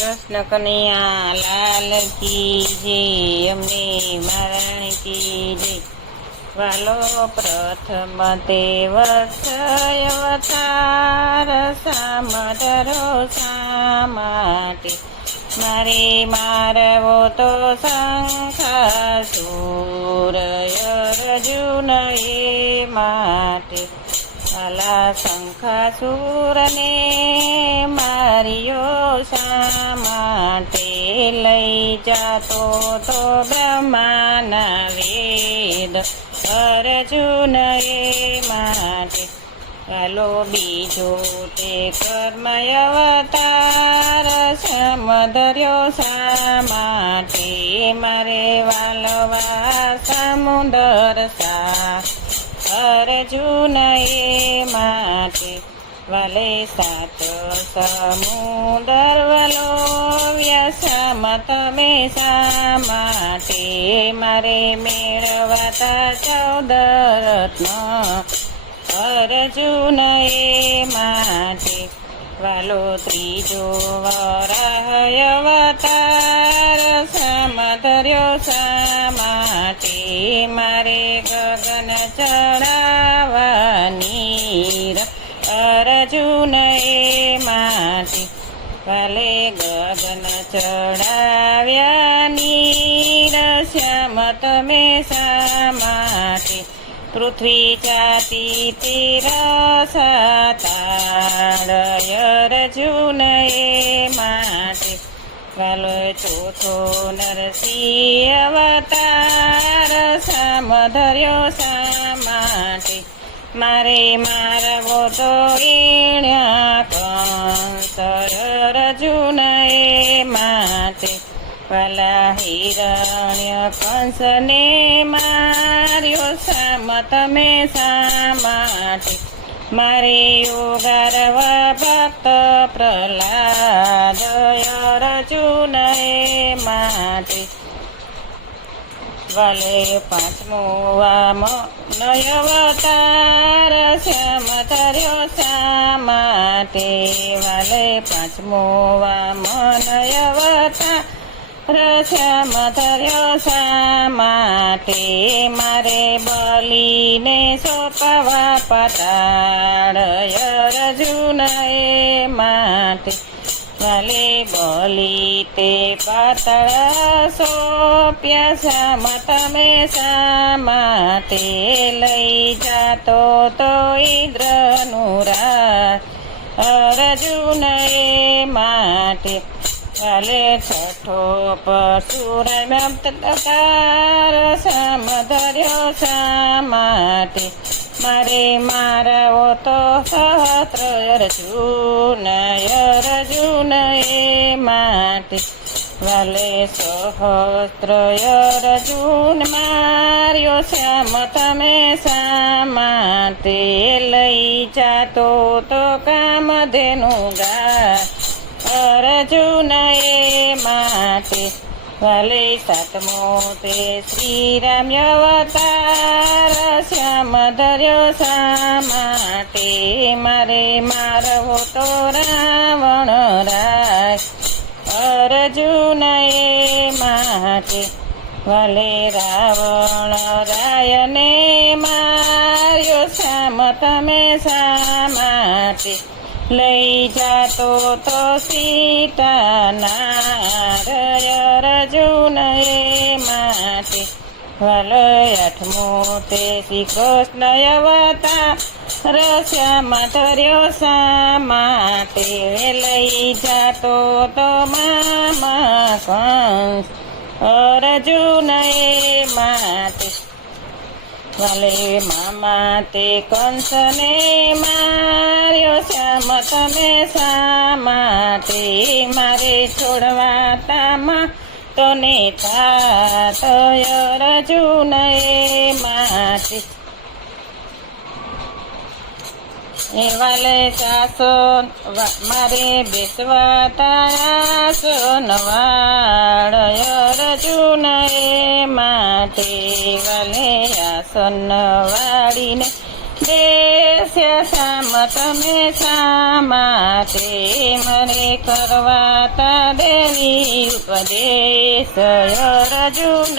કૃષ્ણ કનૈયા લાલ કી જય, અમને મારણ કી જય. વાલો પ્રથમ તે વત્સયવતાર સામધરો શા માટે, મારે મારવો તો શંખાસુર અર્જુન એ માટે. વાલા શંખાસુરને માર્યો શા માટે, લઈ જાતો તો બ્રહ્માના વેદ અર્જુન એ માટે. વાલો બીજો તે કર્મ અવતાર સમધર્યો શા માટે, મારે વાલવા સમુદર સા અર્જુન એ માટે. વાલે સાત સમુદર વલો વ્યસમ તમે શા માટે, મારે મેળવાતા 14 રત્ન અર્જુન એ માટે. વાલો ત્રીજો વરાહ અવતાર સમધર્યો શા માટે, મારે ગગન ચડાવવાની અર્જુન એ માટે. વાલે ગગન ચડાવ્યાની શ્યામ તમે શા માટે, પૃથ્વી ચાતી તીરસાતાળ અર્જુન એ માટે. વાલો ચોથો નરસિંહ અવતાર સમધર્યો શા માટે, મારે મારવો તો એણ્યા કંસ અર્જુન એ માટે. વાલા હિરણ્ય કંસને માર્યો શામ તમે શા માટે, મારે યોગારવ ભક્ત પ્રહલાદ અર્જુન એ માટે. વાલે પાંચમો વામનયવતાર સમધર્યો શા માટે, વાલે પાંચમો વામનયવતાર સમધર્યો શા માટે, મારે બલીને સોંપવા પાતાળ અર્જુન એ માટે. વાલે બલી તે પાતાળ સોંપ્યા શામ તમે શા માટે, લઈ જાતો તો ઇન્દ્રનું રાજ અર્જુન એ માટે. વાલે છઠ્ઠો પરશુરામ અવતાર સમધર્યો શા માટે, મારે મારવો તો સહસ્ત્ર અર્જુન અર્જુન એ માટે. વાલે સહસ્ત્ર અર્જુન માર્યો શ્યામ તમે શા માટે, લઈ જાતો તો કામધેનુ ગાય અર્જુન એ માટે. વાલે સાતમો તે શ્રીરામ અવતાર શ્યામધર્યો શા માટે, મારે મારવો તો રાવણ રાય અર્જુન એ માટે. વાલે રાવણ રાયને માર્યો શ્યામ તમે શા માટે, લઈ જાતો તો સીતાના અર્જુન એ માટે. વાલો આઠમો તે શ્રી કૃષ્ણ અવતાર શ્યામધર્યો શા માટે, લઈ જાતો તો મામા કંસ અર્જુન એ માટે. વાલે મામા તે કંસને માર્યો શ્યામ તમે શા માટે, મારે છોડવા તામા તને થાત અર્જુન એ માટે. વાલે સાસન મારે બેસવા તારા સોનવાળ અર્જુન એ માટે. વાલે આસન વાળીને દેશ્ય શામ તમે શા માટે, મને કરવા તા દે સ્વદેશ અર્જુન